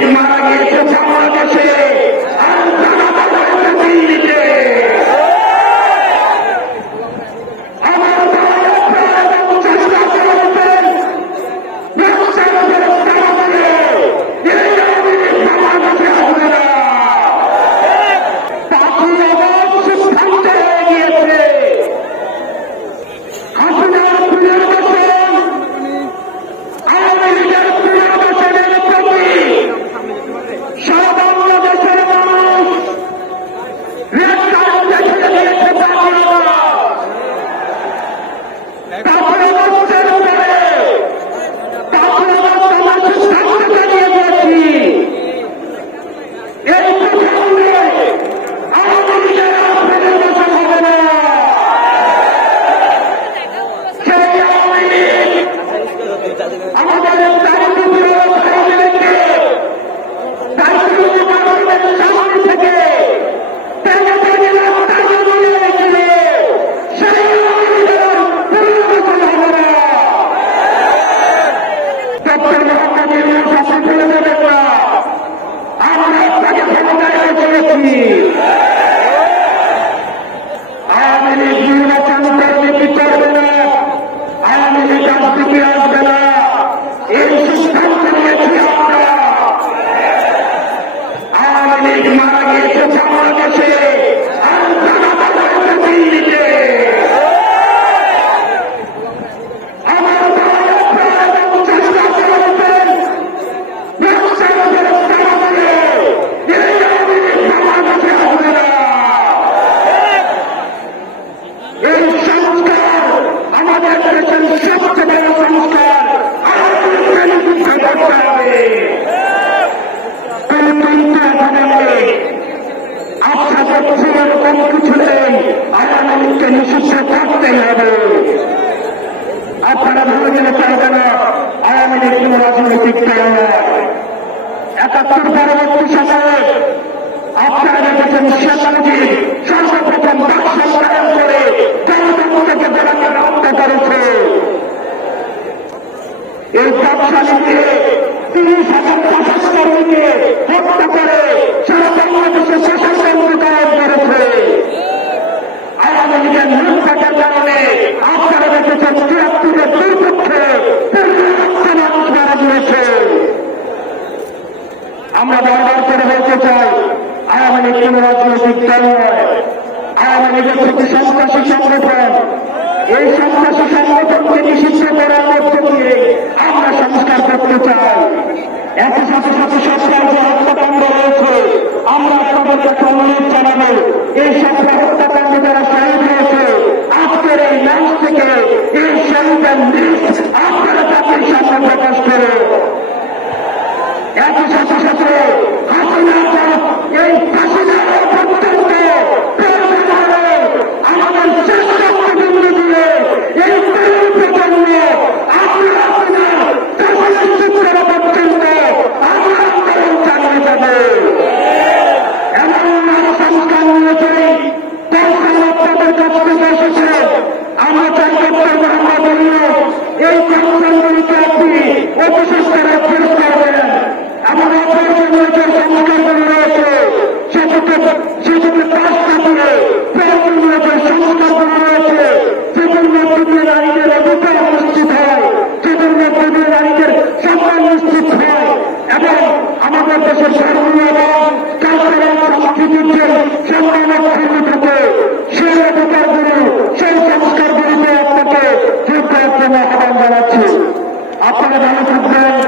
লীগ মারা গিয়েছে বাংলাদেশে, আর তারা মারা গেছে দিল্লিতে। আমার চেষ্টা করেছেন ব্যবসার ব্যবস্থা করে এই আওয়ামী লীগ বাংলাদেশে আসবে না। পাখি আবার সিদ্ধান্ত হয়ে গিয়েছে হাসিনার পুনর্বাসন আওয়ামী লীগের পুনর্বাসনের প্রতি সারা বাংলাদেশের মানুষ রেড কার্ড দেখিয়ে দিয়েছে। আওয়ামী লীগ নির্বাচন দুর্নীতি করবে না, আওয়ামী লীগ রাজনীতি আসবে না, এই সিদ্ধান্ত নিয়েছি আমরা। আওয়ামী লীগ মারা গিয়েছে বাংলাদেশে, আর তারা মারা গেছে দিল্লিতে। আমার চেষ্টা করেছেন ব্যবসার ব্যবস্থা করে এই আওয়ামী লীগ বাংলাদেশে আসবে না। এই সংস্কার আমাদের দেশের সবচেয়ে বড় সংস্কার, করতে হবে। আচ্ছা করছে এরকম কিছু নেই, আওয়ামী লীগকে নিষিদ্ধ করতে হবে। আপনারা ভুলে গেলে পারবে না আওয়ামী লীগ কোন রাজনৈতিক দল নয়। ৭১ পরবর্তী সময়ে আপনারা দেখেছেন শেখ মুজিব সর্বপ্রথম বাকশাল কায়েম করে গণতন্ত্রকে বেড়াতে রক্ষা করেছে। এই বাকশালীকে ৩০,০০০ সশস্ত্রকে হত্যা করে সারা বাংলাদেশে শাসনতন্ত্র কায়েম করেছে। আওয়ামী লীগের নির্বাচনের কারণে আপনারা দেখেছেন ৭৩-এর দুর্ভিক্ষে মানুষ মারা গিয়েছে। আমরা বারবার করে বলতে চাই আওয়ামী লীগ কোন রাজনৈতিক দল নয়। আওয়ামী লীগের প্রতি সন্ত্রাসী সংগঠন, এই সন্ত্রাসী সংগঠনকে নিষিদ্ধ করার মধ্য দিয়ে আমরা সংস্কার করতে চাই। একই সাথে সাথে সরকার যে হত্যাকাণ্ড রয়েছে, আমরা আপনাদের কাছে অনুরোধ জানাবো এই সরকার হত্যাকাণ্ড যারা শহীদ হয়েছে আজকের এই মঞ্চ থেকে এই শহীদের লিস্ট আপনারা জাতির সামনে প্রকাশ করে। একই সাথে সাথে এই হাসিনার পর্যন্ত আমাদের চেষ্টা দিয়ে এই প্রজন্ম আমরা নিশ্চিত করা পর্যন্ত আমরা আন্দোলন চালিয়ে যাব। এমন সংস্কার নিয়েছে আপনাদের কাছ থেকে এসেছে। আমরা চাই ডক্টর মোহাম্মদ ইউনূস এই সংস্কারগুলিকে আপনি অফিস করে ফেরত করবেন। এমন অপরাধের যে সংস্কারগুলি রয়েছে সেটাকে পাশটা দিয়ে প্রয়োজনীয় যে সংস্কারগুলি রয়েছে যেগুলোর মধ্য দিয়ে নারীদের অধিকার নিশ্চিত হয়, যেগুলোর মধ্য দিয়ে নারীদের সম্মান নিশ্চিত হয় এবং আমাদের দেশের ধর্ম এবং কালচারাল সংস্কৃতির যে সম্মানের ক্ষেত্রে থাকে সেই অধিকারগুলি, সেই সংস্কারগুলিতে আপনাকে যোগ করার জন্য আহ্বান জানাচ্ছি। আপনারা ভালো থাকবেন।